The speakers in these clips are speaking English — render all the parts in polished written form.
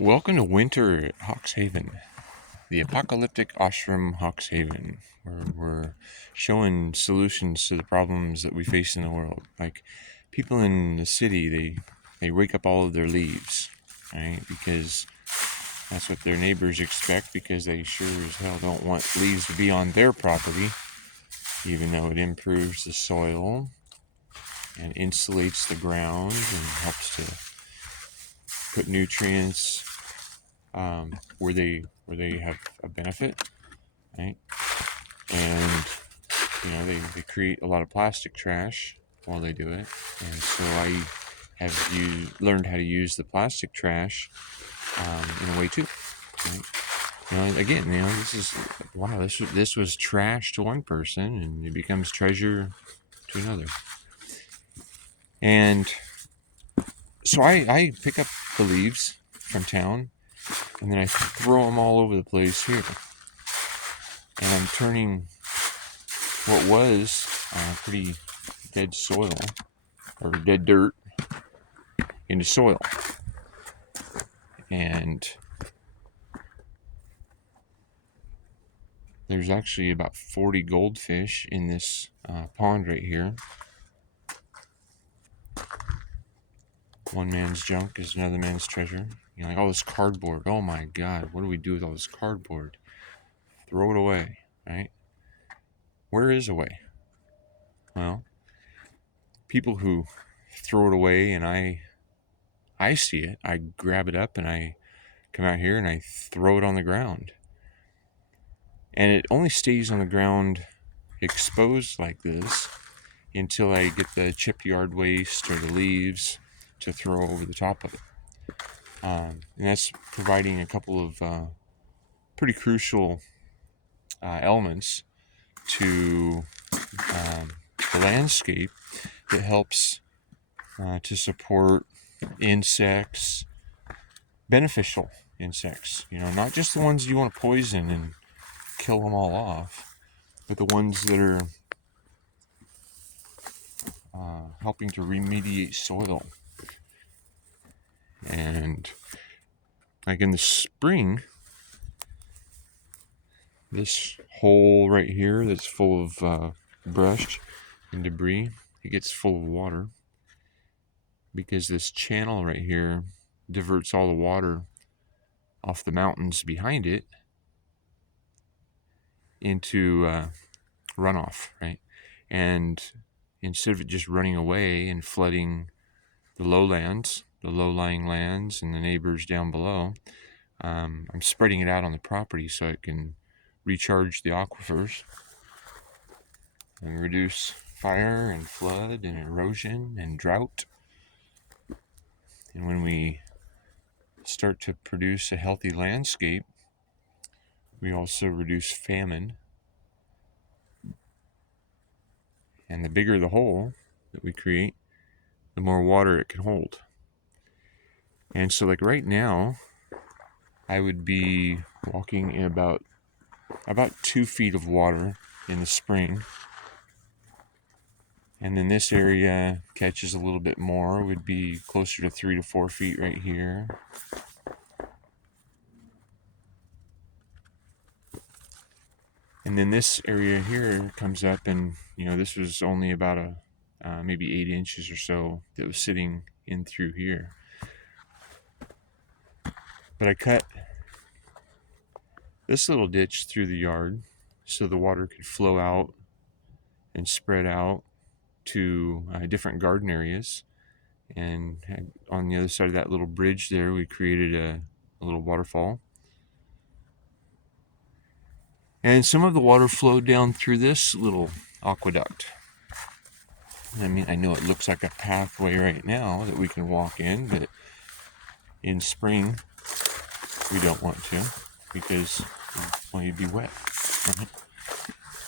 Welcome to winter at Hawks Haven, the apocalyptic ashram Hawks Haven, where we're showing solutions to the problems that we face in the world. Like people in the city, they rake up all of their leaves, right? Because that's what their neighbors expect, because they sure as hell don't want leaves to be on their property, even though it improves the soil and insulates the ground and helps to put nutrients where they have a benefit, right? And they create a lot of plastic trash while they do it. And so I have learned how to use the plastic trash in a way too. Right? Again, this is wow. This was trash to one person, and it becomes treasure to another. And so I pick up the leaves from town, and then I throw them all over the place here. And I'm turning what was pretty dead soil or dead dirt into soil. And there's actually about 40 goldfish in this pond right here. One man's junk is another man's treasure. Like all this cardboard. Oh my God, what do we do with all this cardboard? Throw it away, right? Where is a way? Well, people who throw it away, and I see it. I grab it up and I come out here and I throw it on the ground. And it only stays on the ground exposed like this until I get the chipped yard waste or the leaves to throw over the top of it. And that's providing a couple of pretty crucial elements to the landscape that helps to support insects, beneficial insects, not just the ones you want to poison and kill them all off, but the ones that are helping to remediate soil. And like in the spring, this hole right here that's full of brush and debris, it gets full of water because this channel right here diverts all the water off the mountains behind it into runoff, right? And instead of it just running away and flooding the lowlands, the low-lying lands, and the neighbors down below, I'm spreading it out on the property so it can recharge the aquifers and reduce fire and flood and erosion and drought. And when we start to produce a healthy landscape, we also reduce famine. And the bigger the hole that we create, the more water it can hold. And so like right now, I would be walking in about 2 feet of water in the spring. And then this area catches a little bit more, would be closer to 3 to 4 feet right here. And then this area here comes up, and this was only about maybe 8 inches or so that was sitting in through here. But I cut this little ditch through the yard so the water could flow out and spread out to different garden areas. And on the other side of that little bridge there, we created a little waterfall. And some of the water flowed down through this little aqueduct. I mean, I know it looks like a pathway right now that we can walk in, but in spring, we don't want to because you'd be wet. Right?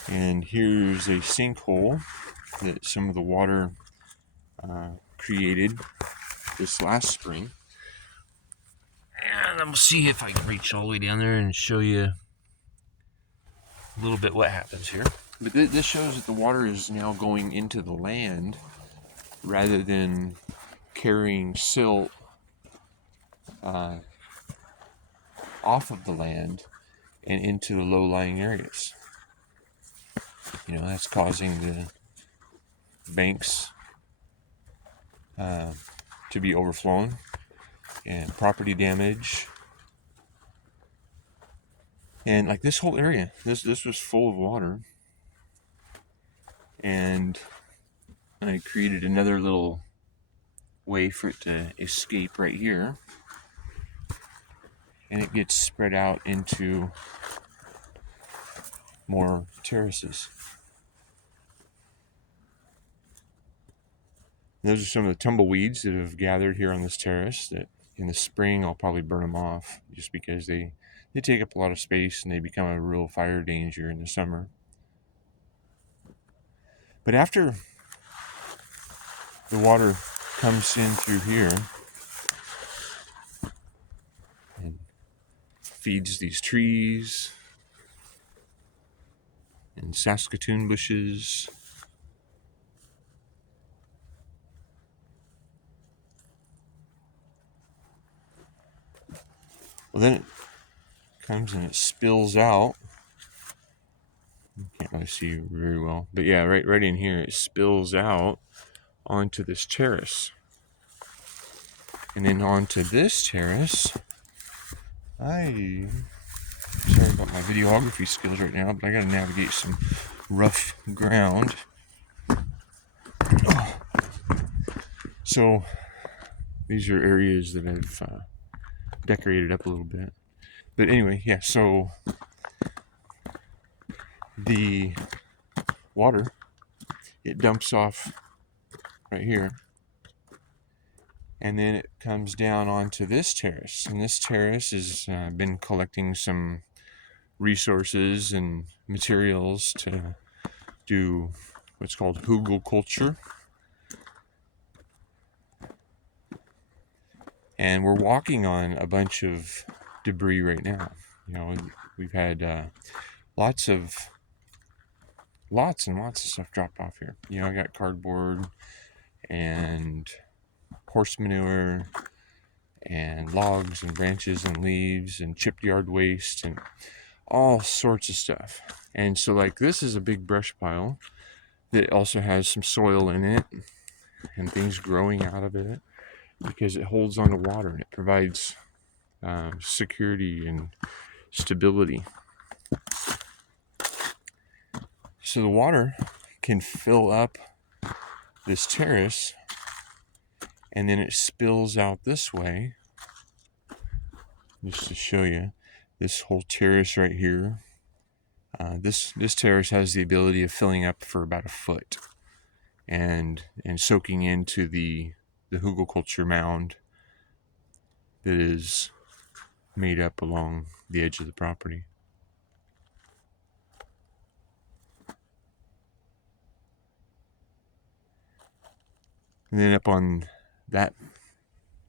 And here's a sinkhole that some of the water created this last spring. And we'll see if I can reach all the way down there and show you a little bit what happens here. But this shows that the water is now going into the land rather than carrying silt off of the land and into the low-lying areas. That's causing the banks to be overflowing and property damage. And like this whole area, this was full of water. And I created another little way for it to escape right here. And it gets spread out into more terraces. Those are some of the tumbleweeds that have gathered here on this terrace that in the spring I'll probably burn them off just because they take up a lot of space and they become a real fire danger in the summer. But after the water comes in through here and feeds these trees and Saskatoon bushes, well, then it comes and it spills out. Can't really see very well, but yeah, right in here, it spills out onto this terrace, and then onto this terrace. Sorry about my videography skills right now, but I gotta navigate some rough ground. So these are areas that I've decorated up a little bit. But anyway, yeah, so the water, it dumps off right here, and then it comes down onto this terrace. And this terrace has been collecting some resources and materials to do what's called hugelkultur. And we're walking on a bunch of debris right now. We've had lots and lots of stuff dropped off here. I got cardboard and horse manure and logs and branches and leaves and chipped yard waste and all sorts of stuff. And so like this is a big brush pile that also has some soil in it and things growing out of it because it holds on to water and it provides security and stability. So the water can fill up this terrace and then it spills out this way. Just to show you, this whole terrace right here, this terrace has the ability of filling up for about a foot and soaking into the hugelkultur mound that is made up along the edge of the property. And then up on that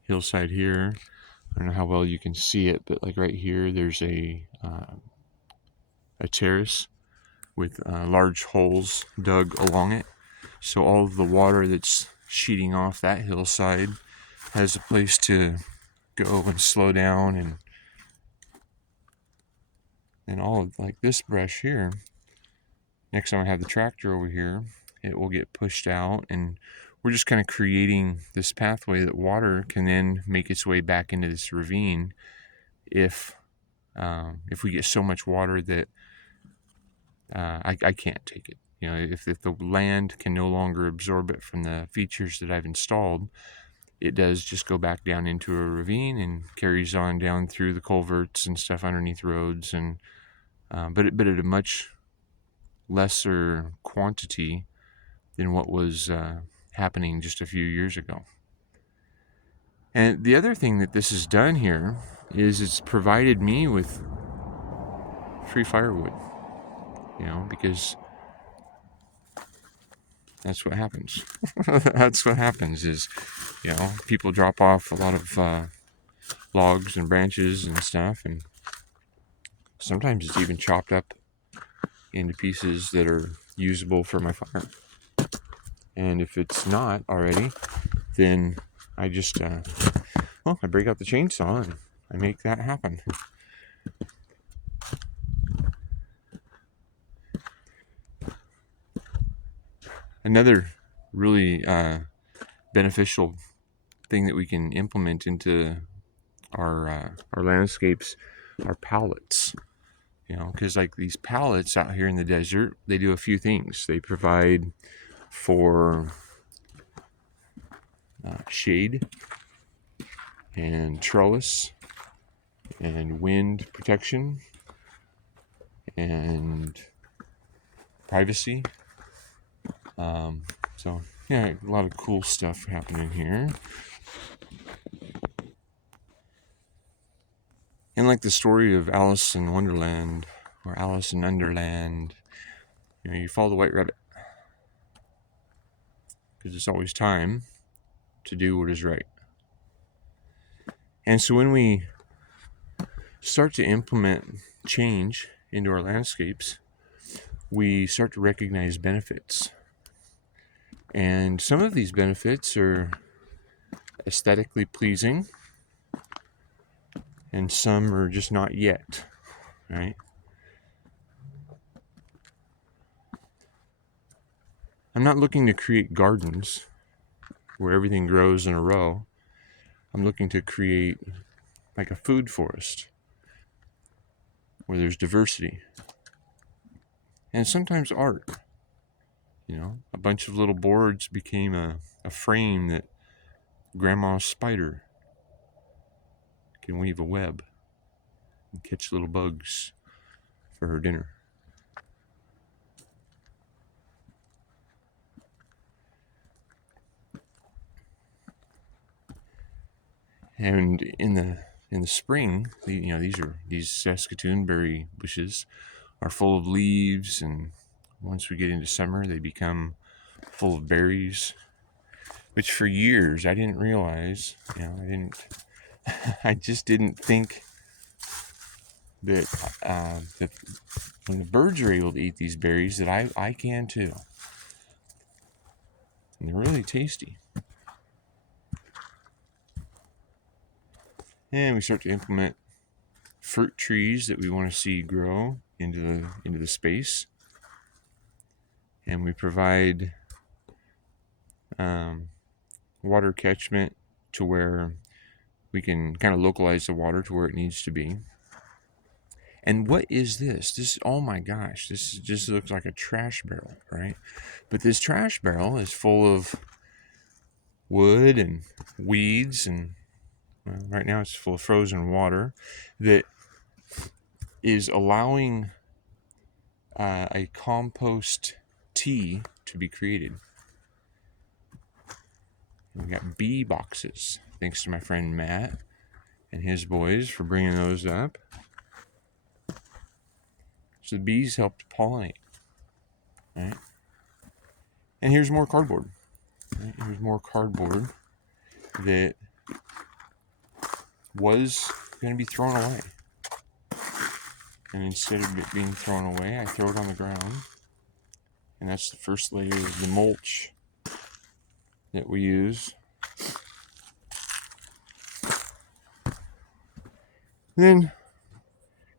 hillside here, I don't know how well you can see it, but like right here, there's a terrace with large holes dug along it. So all of the water that's sheeting off that hillside has a place to go and slow down, and all of like this brush here, next time I have the tractor over here, it will get pushed out, and we're just kind of creating this pathway that water can then make its way back into this ravine if we get so much water that I can't take it. If the land can no longer absorb it from the features that I've installed, it does just go back down into a ravine and carries on down through the culverts and stuff underneath roads, and but at a much lesser quantity than what was happening just a few years ago. And the other thing that this has done here is it's provided me with free firewood, because that's what happens. That's what happens is, people drop off a lot of logs and branches and stuff, and sometimes it's even chopped up into pieces that are usable for my fire. And if it's not already, then I just, I break out the chainsaw and I make that happen. Another really beneficial thing that we can implement into our landscapes are pallets. Because like these pallets out here in the desert, they do a few things. They provide for shade and trellis and wind protection and privacy. So yeah, a lot of cool stuff happening here. And like the story of Alice in Wonderland or Alice in Underland, you follow the white rabbit because it's always time to do what is right. And so when we start to implement change into our landscapes, we start to recognize benefits. And some of these benefits are aesthetically pleasing, and some are just not yet, right? I'm not looking to create gardens where everything grows in a row. I'm looking to create like a food forest where there's diversity and sometimes art. A bunch of little boards became a frame that grandma's spider can weave a web and catch little bugs for her dinner. And in the spring, these Saskatoonberry bushes are full of leaves, and once we get into summer, they become full of berries. Which for years I didn't realize. I just didn't think that when the birds are able to eat these berries, that I can too. And they're really tasty. And we start to implement fruit trees that we want to see grow into the space, and we provide water catchment to where we can kind of localize the water to where it needs to be. And what is this? Oh my gosh, this just looks like a trash barrel, right? But this trash barrel is full of wood and weeds, and right now it's full of frozen water that is allowing a compost tea to be created. And we got bee boxes, thanks to my friend Matt and his boys for bringing those up. So the bees help to pollinate, right? And here's more cardboard. Right? Here's more cardboard that was going to be thrown away. And instead of it being thrown away, I throw it on the ground. And that's the first layer of the mulch that we use. Then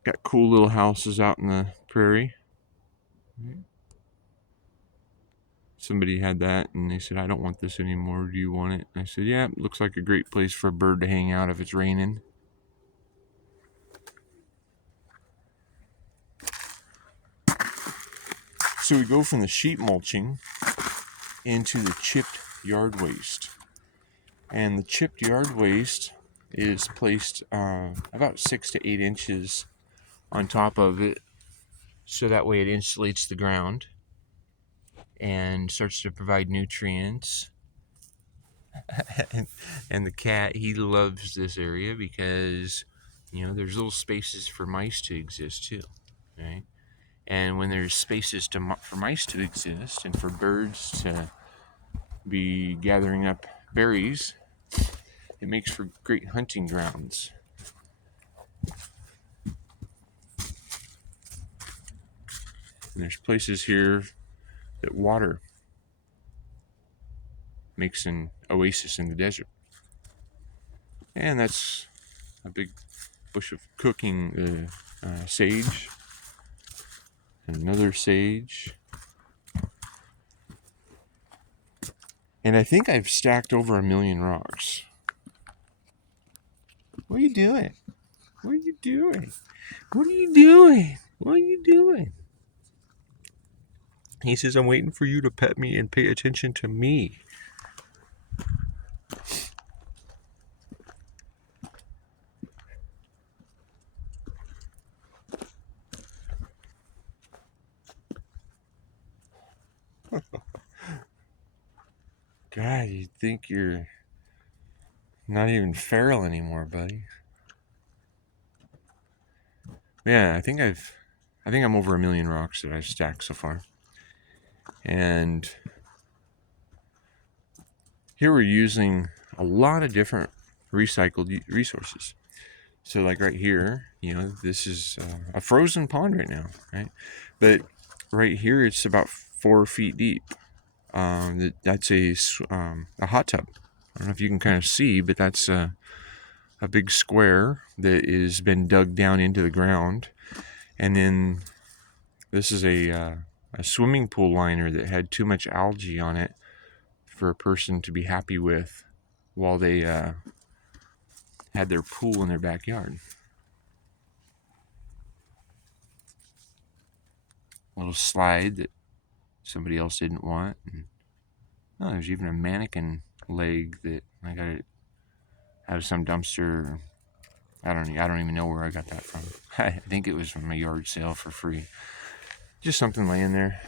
got cool little houses out in the prairie. Somebody had that and they said, I don't want this anymore. Do you want it? And I said, yeah, it looks like a great place for a bird to hang out if it's raining. So we go from the sheet mulching into the chipped yard waste. And the chipped yard waste is placed about 6 to 8 inches on top of it, so that way it insulates the ground and starts to provide nutrients. and the cat, he loves this area because there's little spaces for mice to exist too, right? And when there's spaces for mice to exist and for birds to be gathering up berries, it makes for great hunting grounds. And there's places here that water makes an oasis in the desert. And that's a big bush of cooking sage. Another sage. And I think I've stacked over 1 million rocks. What are you doing? What are you doing? What are you doing? What are you doing? He says, I'm waiting for you to pet me and pay attention to me. God, you think you're not even feral anymore, buddy. Yeah, I think I'm over 1 million rocks that I've stacked so far. And here we're using a lot of different recycled resources. So like right here, this is a frozen pond right now, right? But right here, it's about 4 feet deep. That's a hot tub. I don't know if you can kind of see, but that's a big square that has been dug down into the ground. And then this is a swimming pool liner that had too much algae on it for a person to be happy with while they had their pool in their backyard. A little slide that somebody else didn't want. And, there's even a mannequin leg that I got it out of some dumpster. I don't even know where I got that from. I think it was from a yard sale for free. Just something laying there.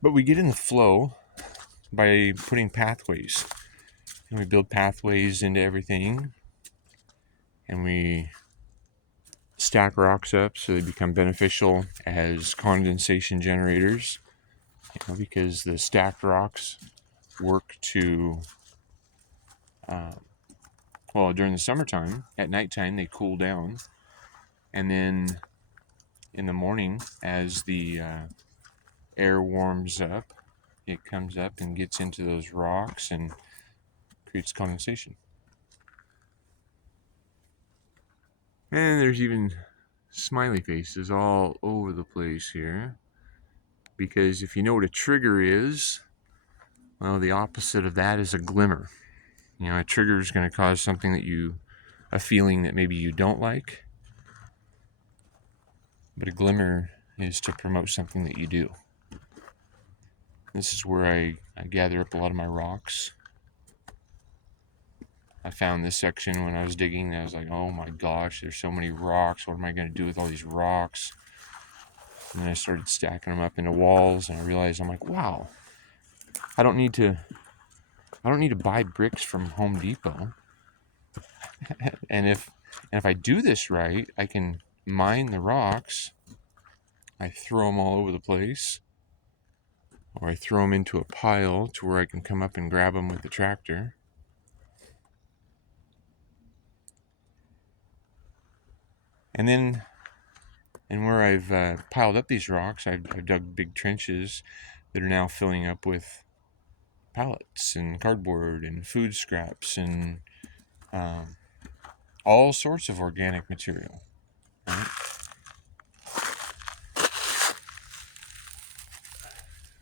But we get in the flow by putting pathways. And we build pathways into everything. And we stack rocks up so they become beneficial as condensation generators. Because the stacked rocks work to, during the summertime, at nighttime, they cool down. And then in the morning, as the air warms up, it comes up and gets into those rocks and creates condensation. And there's even smiley faces all over the place here. Because if you know what a trigger is, well, the opposite of that is a glimmer. A trigger is going to cause something a feeling that maybe you don't like. But a glimmer is to promote something that you do. This is where I gather up a lot of my rocks. I found this section when I was digging, and I was like, oh my gosh, there's so many rocks. What am I going to do with all these rocks? And then I started stacking them up into walls, and I realized, I'm like, wow, I don't need to buy bricks from Home Depot. and if I do this right, I can mine the rocks. I throw them all over the place, or I throw them into a pile to where I can come up and grab them with the tractor. And then, where I've piled up these rocks, I've dug big trenches that are now filling up with pallets and cardboard and food scraps and all sorts of organic material. Right?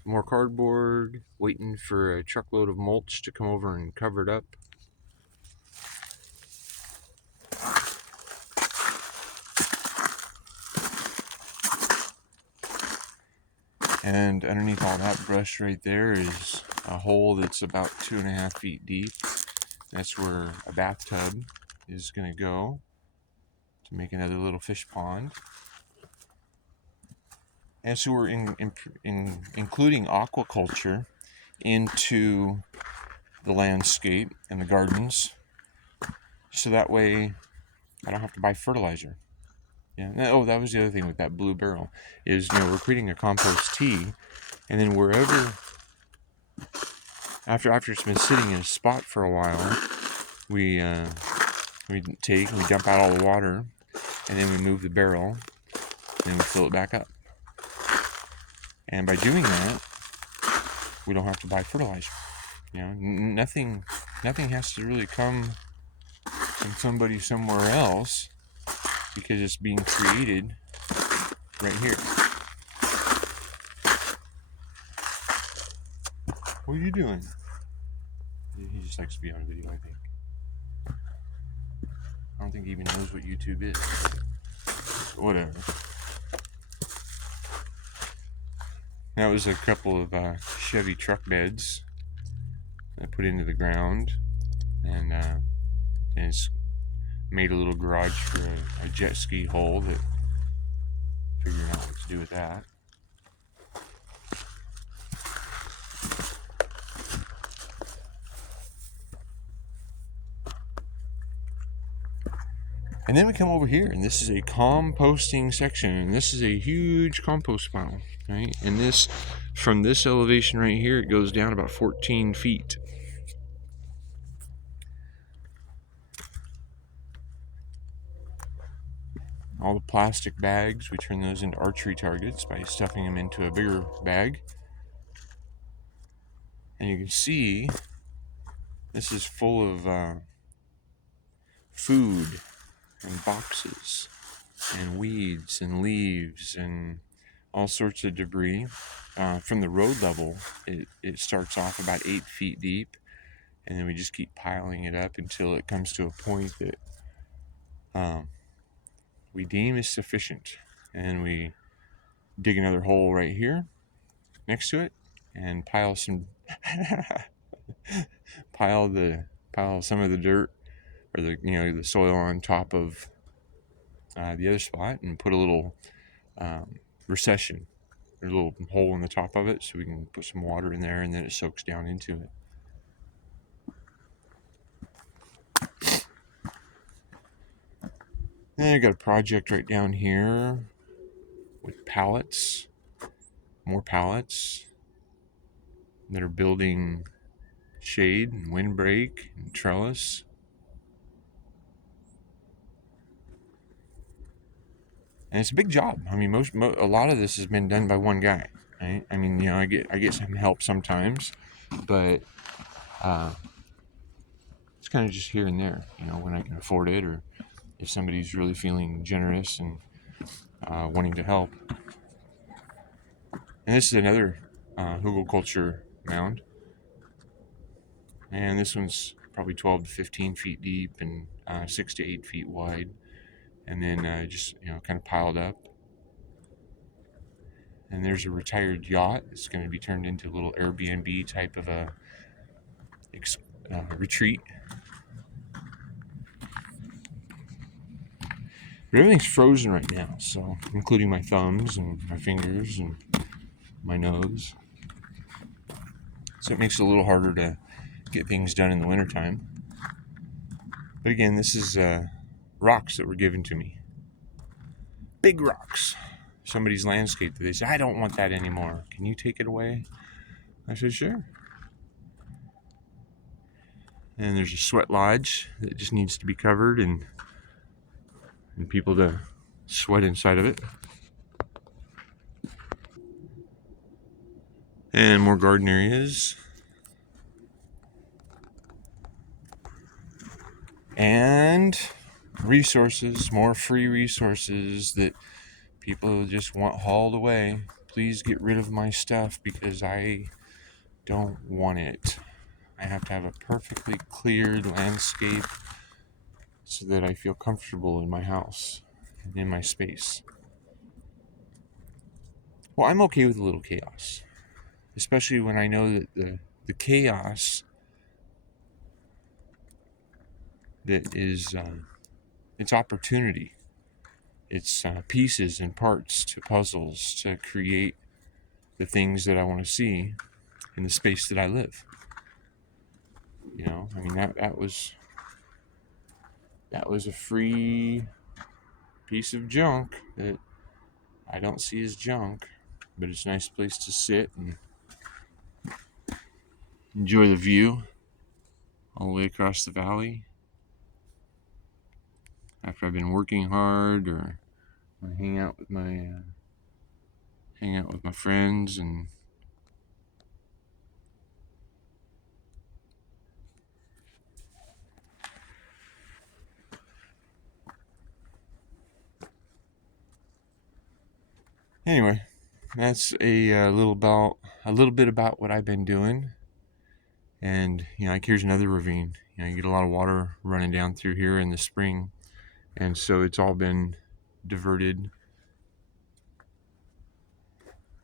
More cardboard, waiting for a truckload of mulch to come over and cover it up. And underneath all that brush right there is a hole that's about 2.5 feet deep. That's where a bathtub is going to go to make another little fish pond. And so we're including aquaculture into the landscape and the gardens, so that way I don't have to buy fertilizer. Yeah. Oh, that was the other thing with that blue barrel is we're creating a compost tea, and then wherever after it's been sitting in a spot for a while, we dump out all the water, and then we move the barrel, and we fill it back up. And by doing that, we don't have to buy fertilizer. Nothing has to really come from somebody somewhere else, because it's being created right here. What are you doing? He just likes to be on video, I think. I don't think he even knows what YouTube is. But whatever. That was a couple of Chevy truck beds I put into the ground, and it's made a little garage for a jet ski hole that figuring out what to do with that. And then we come over here, and this is a composting section, and this is a huge compost pile, right? And this, from this elevation right here, it goes down about 14 feet. All the plastic bags, we turn those into archery targets by stuffing them into a bigger bag. And you can see this is full of food and boxes and weeds and leaves and all sorts of debris. From the road level, it starts off about 8 feet deep, and then we just keep piling it up until it comes to a point that we deem is sufficient. And we dig another hole right here next to it and pile some pile some of the dirt or the soil on top of the other spot, and put a little recession, or a little hole in the top of it, so we can put some water in there, and then it soaks down into it. Then I got a project right down here with pallets, more pallets that are building shade and windbreak and trellis. And it's a big job. I mean, a lot of this has been done by one guy, right? I mean, I get some help sometimes, but it's kind of just here and there, when I can afford it, or if somebody's really feeling generous and wanting to help. And this is another hugelkultur mound, and this one's probably 12 to 15 feet deep and 6 to 8 feet wide, and then just kind of piled up. And there's a retired yacht. It's going to be turned into a little Airbnb type of a retreat. But everything's frozen right now, so including my thumbs and my fingers and my nose. So it makes it a little harder to get things done in the wintertime. But again, this is rocks that were given to me. Big rocks. Somebody's landscape that they said, I don't want that anymore. Can you take it away? I said, sure. And there's a sweat lodge that just needs to be covered and people to sweat inside of it. And more garden areas. And resources, more free resources that people just want hauled away. Please get rid of my stuff because I don't want it. I have to have a perfectly cleared landscape so that I feel comfortable in my house and in my space. Well, I'm okay with a little chaos, especially when I know that the chaos that is it's opportunity. It's pieces and parts to puzzles to create the things that I want to see in the space that I live. I mean, that was a free piece of junk that I don't see as junk, but it's a nice place to sit and enjoy the view all the way across the valley after I've been working hard, or I hang out with my friends. And anyway, that's a little bit about what I've been doing. And, like here's another ravine. You get a lot of water running down through here in the spring. And so it's all been diverted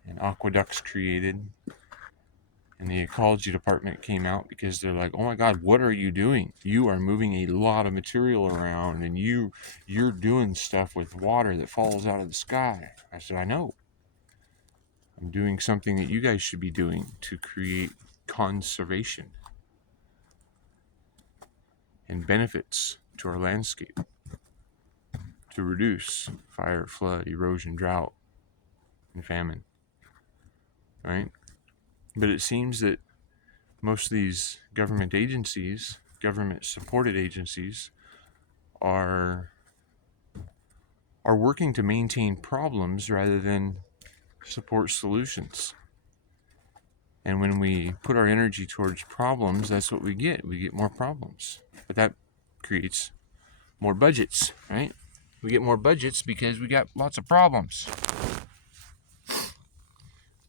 and aqueducts created. And the ecology department came out because they're like, oh my God, what are you doing? You are moving a lot of material around, and you're doing stuff with water that falls out of the sky. I said, I know. I'm doing something that you guys should be doing to create conservation and benefits to our landscape, to reduce fire, flood, erosion, drought, and famine. Right? But it seems that most of these government agencies, government supported agencies, are working to maintain problems rather than support solutions. And when we put our energy towards problems, that's what we get. We get more problems. But that creates more budgets, right? We get more budgets because we got lots of problems.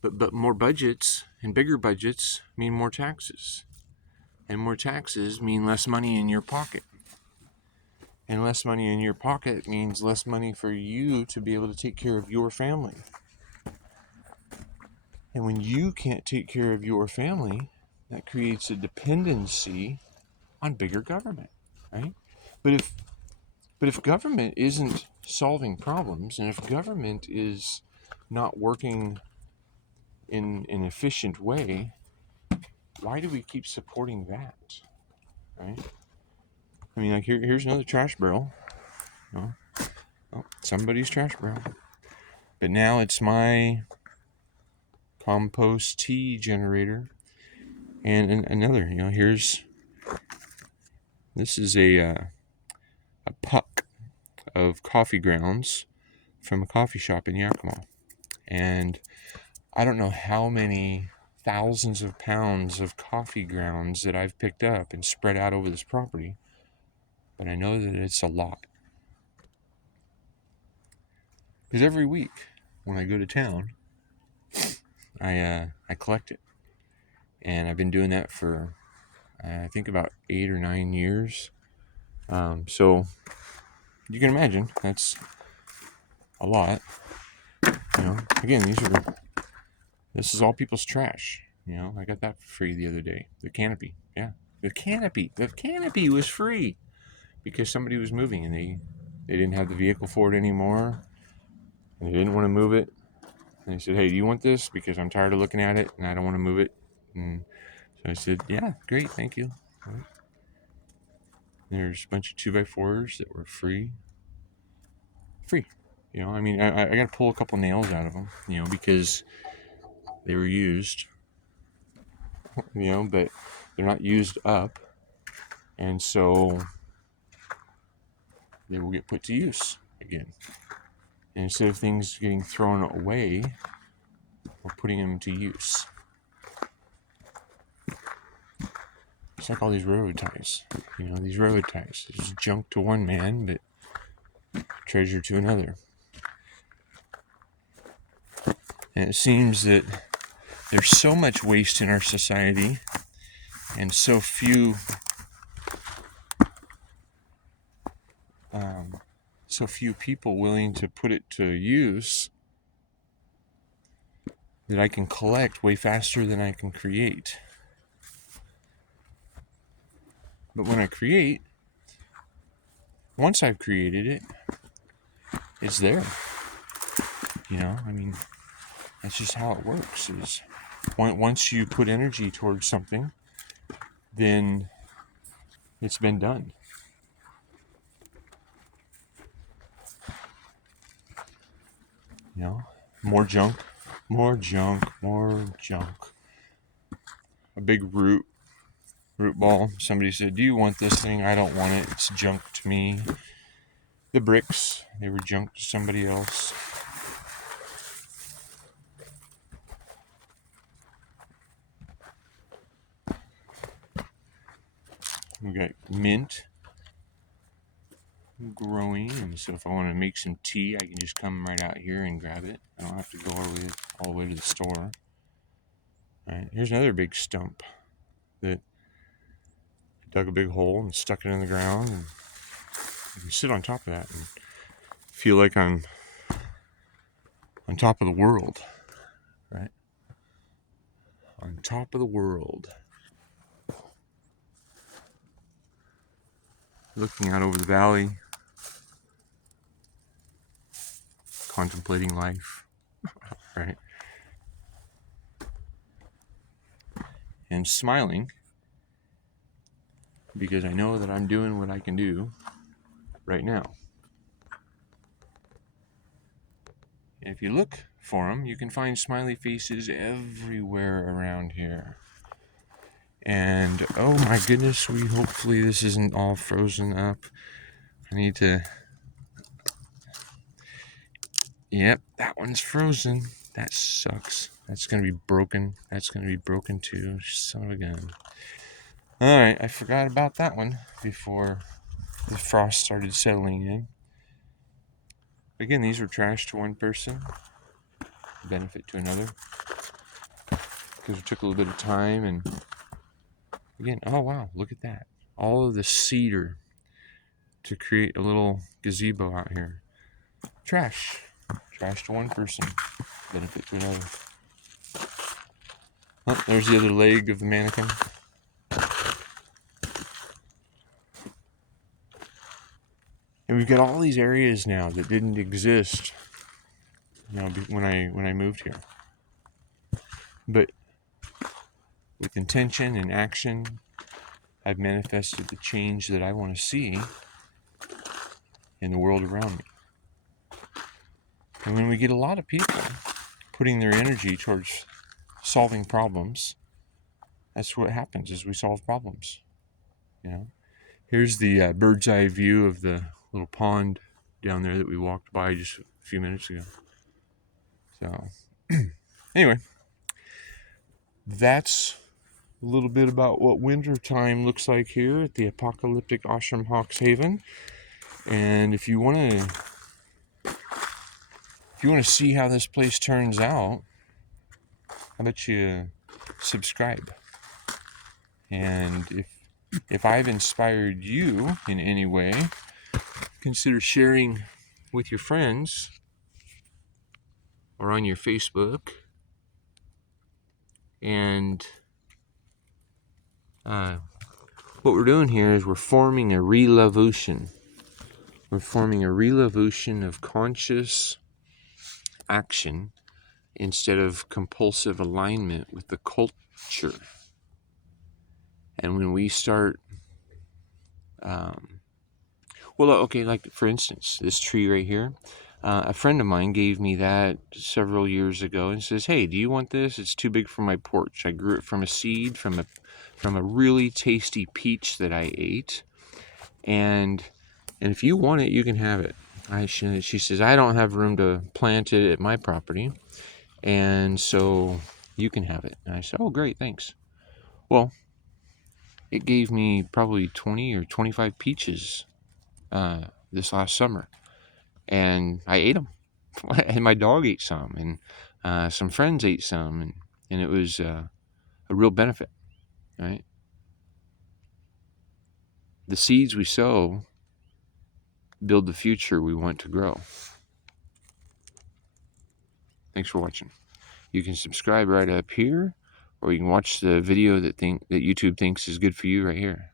But more budgets and bigger budgets mean more taxes. And more taxes mean less money in your pocket. And less money in your pocket means less money for you to be able to take care of your family. And when you can't take care of your family, that creates a dependency on bigger government, right? But if government isn't solving problems, and if government is not working in an efficient way, why do we keep supporting that, right? I mean, like here's another trash barrel. Oh, somebody's trash barrel. But now it's my compost tea generator. And another, this is a puck of coffee grounds from a coffee shop in Yakima. And I don't know how many thousands of pounds of coffee grounds that I've picked up and spread out over this property, but I know that it's a lot. Because every week when I go to town, I collect it. And I've been doing that for, I think, about 8 or 9 years. So you can imagine that's a lot. Again, this is all people's trash. I got that for free the other day. The canopy, yeah, the canopy was free because somebody was moving and they didn't have the vehicle for it anymore, and they didn't want to move it. And they said, "Hey, do you want this? Because I'm tired of looking at it and I don't want to move it." And so I said, "Yeah, great, thank you." Right. There's a bunch of 2x4s that were free. I mean, I got to pull a couple nails out of them, because they were used, but they're not used up. And so they will get put to use again. And instead of things getting thrown away, we're putting them to use. It's like all these railroad ties. These railroad ties. It's junk to one man, but treasure to another. And it seems that there's so much waste in our society and so few people willing to put it to use that I can collect way faster than I can create. But when I create, once I've created it, it's there. I mean, that's just how it works. Is once you put energy towards something, then it's been done. More junk. A big root ball. Somebody said, "Do you want this thing?" I don't want it. It's junk to me. The bricks, they were junk to somebody else. We got mint growing, and so if I want to make some tea, I can just come right out here and grab it. I don't have to go all the way to the store. All right, here's another big stump that dug a big hole and stuck it in the ground, and you can sit on top of that and feel like I'm on top of the world, right? On top of the world. Looking out over the valley, contemplating life, right? And smiling because I know that I'm doing what I can do right now. And if you look for them, you can find smiley faces everywhere around here. And oh my goodness, hopefully this isn't all frozen up. I need to. Yep, that one's frozen. That sucks. That's gonna be broken. That's gonna be broken too. Son of a gun. Alright, I forgot about that one before the frost started settling in. Again, these were trash to one person, benefit to another. Because it took a little bit of time, and again, oh wow, look at that. All of the cedar to create a little gazebo out here. Trash. Trash to one person, benefit to another. Oh, there's the other leg of the mannequin. And we've got all these areas now that didn't exist, when I moved here. But with intention and action, I've manifested the change that I want to see in the world around me. And when we get a lot of people putting their energy towards solving problems, that's what happens, is we solve problems. Here's the bird's eye view of the little pond down there that we walked by just a few minutes ago. So anyway, that's a little bit about what winter time looks like here at the apocalyptic Ashram Hawks Haven. And if you want to see how this place turns out, how about you subscribe? And if I've inspired you in any way, consider sharing with your friends or on your Facebook. And what we're doing here is we're forming a revolution. We're forming a revolution of conscious action instead of compulsive alignment with the culture. And when we start, like for instance, this tree right here, a friend of mine gave me that several years ago and says, "Hey, do you want this? It's too big for my porch. I grew it from a seed from a really tasty peach that I ate, and if you want it, you can have it." She says, "I don't have room to plant it at my property, and so you can have it." And I said, "Oh, great, thanks." Well, it gave me probably 20 or 25 peaches this last summer, and I ate them. And my dog ate some, and some friends ate some, and it was a real benefit, right? The seeds we sow build the future we want to grow. Thanks for watching. You can subscribe right up here, or you can watch the video that YouTube thinks is good for you right here.